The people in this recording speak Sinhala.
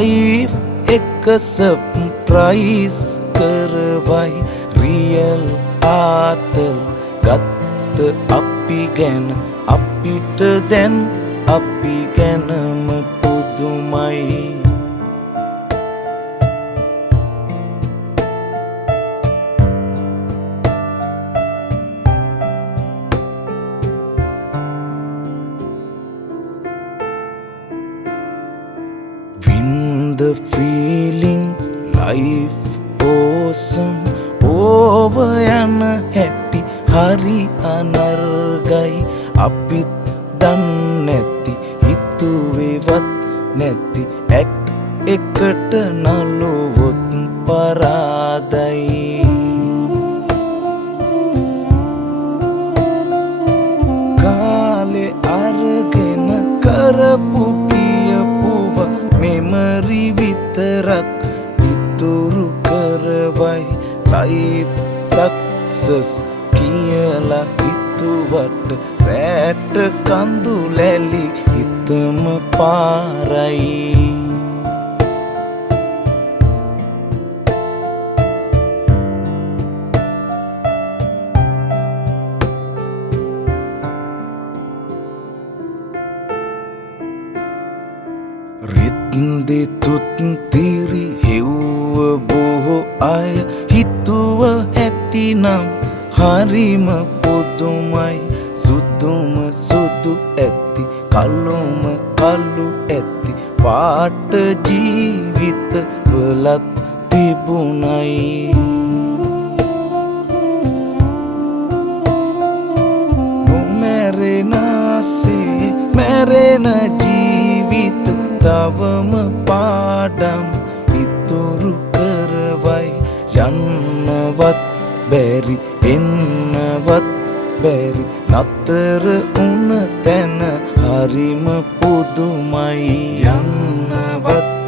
life එක surprise කරවයි real ආතල් ගත්ත අපි ගැන අපිට දැන් අපි ගැනම පුදුමයි the feelings life awesome over යන හැටි හරි අනර්ගයි අපිත් දන්නේ නැති හිතුවේවත් නැති ඇක්ට් එකට නළුවොත් පරාදයි කාලේ අරගෙන කරපු කියපුව මෙමරි විතරක් ඉතුරු කරවයි ලයිෆ් සක්සස් කියලා හිතුවට රැට කඳු ලැලි හිතම පාරයි දෙතුත් තිරි හෙව්ව බොහෝ අය හිතුව හැටිනම් හරිම පුදුමයි සුදුම සුදු ඇති කළුම කළු ඇති පාට ජීවිත වලත් තිබුණයි නොමැරෙනාසේ මැරෙන ජීවිත තවම පාඩම් ඉතුරු කරවයි යන්නවත් බැරි එන්නවත් බැරි නතර උන තැන හරිම පුදුමයි යන්නවත්